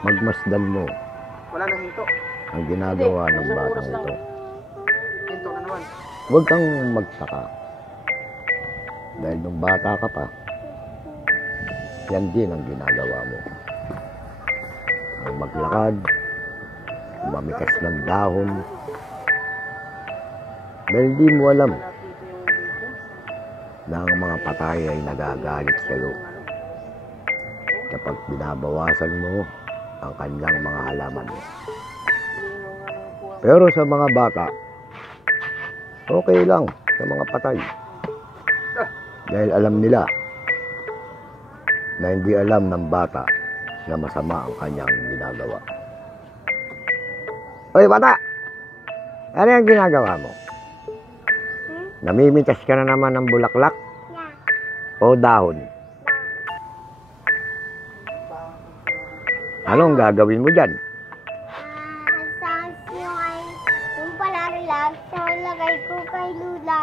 magmasdan mo Wala nang hinto. ang ginagawa ng batang ito. Hinto na naman. Huwag kang magtaka. Dahil nung bata ka pa, yan din ang ginagawa mo. Ang maglakad, mamikas ng dahon, dahil di mo alam na ang mga patay ay nagagalit sa iyo kapag binabawasan mo ang kanyang mga halaman. Pero sa mga bata, okay lang sa mga patay. Dahil alam nila na hindi alam ng bata na masama ang kanyang ginagawa. Hoy bata! Ano yung ginagawa mo? Namimitas ka na naman ng bulaklak? O dahon? Anong gagawin mo dyan? Yung pala relax, so lagay ko kay Lula.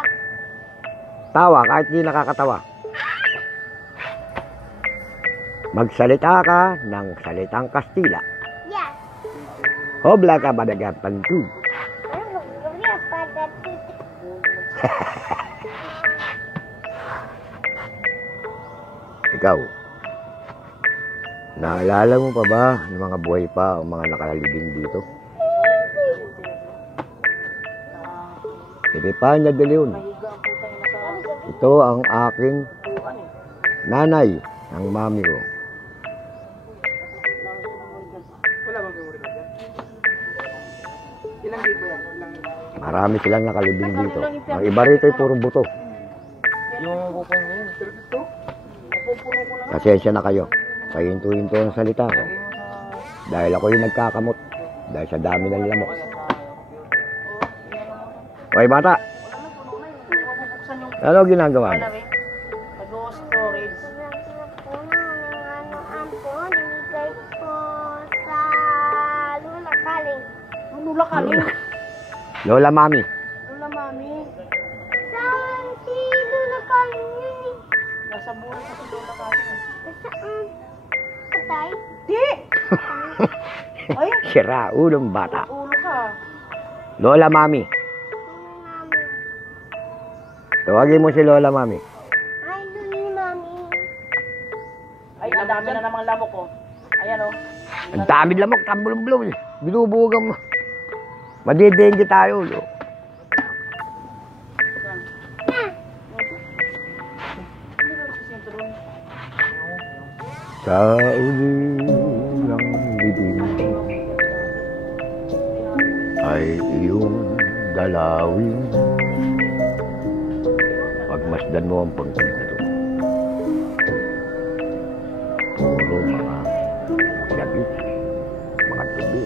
Tawa kahit di nakakatawa. Magsalita ka ng salitang Kastila. Yes. Hobla ka ba nagapantug? Ano gagawin para Ikaw, naalala mo pa ba ng mga buhay pa ang mga nakalibing dito? Epipanya de Leon. Ito ang aking nanay, ang mami ko. Wala bang memory card yan? Ilang gig ba yan? Marami silang nakalibing dito. Ang iba rito ay puro buto. Yung bukong mo yun. Pero dito, napupuno ko lang. Pasensya na kayo. Pahinto-hinto ang salita ko. Dahil ako yung nagkakamot. Dahil sa dami ng lamok. Hoy bata! Ano ginagawa mo? Nag-storage. ampon, ibigay ko sa Lula Kaling. Lula Kaling. Lola Mami. Lula Mami. Saan si Lula Kaling yun eh? Nasa buhay na si Lula Kaling. Saan? Patay? Di! Ay, Sira, ulong bata. ulo ka. Lola Mami. Lula Mami. Tawagin mo si Lola Mami. Ay, Lula Mami. Ay, ang dami na namang lamok ko. Ayan o. Ang dami lamok, tambulong-bulong. Binubugan mo. Madidengge tayo. Lo. Sa uli ng bibig ay iyong dalawin. Pagmasdan mo ang pagpunta doon. Puro mga gabi, mga tubi,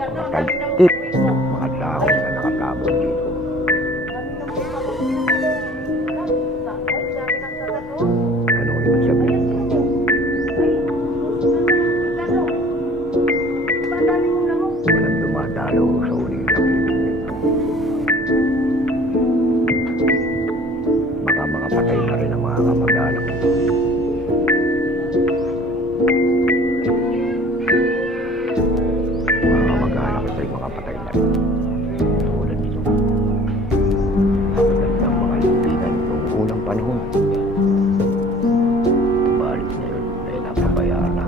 mga tagtip, mga tao na nakatabon dito. Anong ibig sabihin? Walang dumadalo sa uli ng bibig. Baka makapatay na rin ang mga kamag-anak mo. Mga kamag-anak ko sa'yo makapatay na rin. Tulad nito. Magandang mga limpinan noong unang panahon. Balit ngayon ay napabayaan na.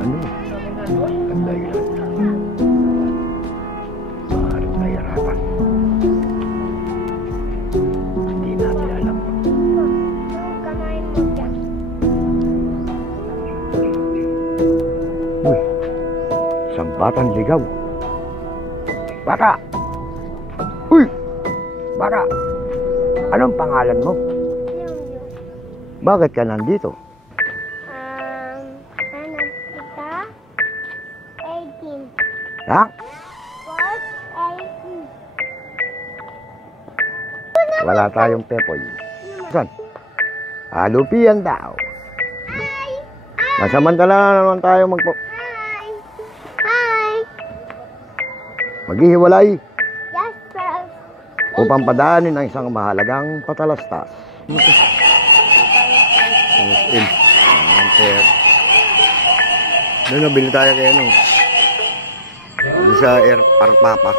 Ano? Ang dahilan. Maaaring nahihirapan. Hindi natin alam. Kamay mo dyan. Uy, isang batang ligaw. Bata! Uy! Bata! Anong pangalan mo? Bakit ka nandito? Hanap kita. 18. Ha? What? 18. Wala tayong pepoy. Saan? Halupian daw. Hi! Nasamantala na naman tayo Hi! Hi! maghihiwalay Yes, sir. upang padaanin ang isang mahalagang patalastas. Doon nabili tayo kay ano. Doon sa Arpapa.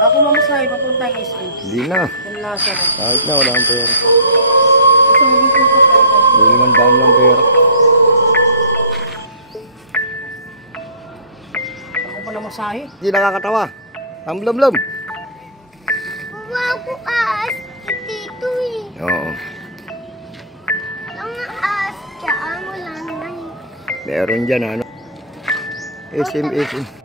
Ako mamasahe, papuntang SM. Hindi na. Yung lasa ko. Kahit na wala akong pera. Gusto mo dito pa kayo. Hindi man taon lang pera. Ako pa na masahe. Hindi nakakatawa. Ang blum-blum. Wow, ko aas dito eh. Oo. Ang aas siya, wala na eh. Meron dyan ano. SM.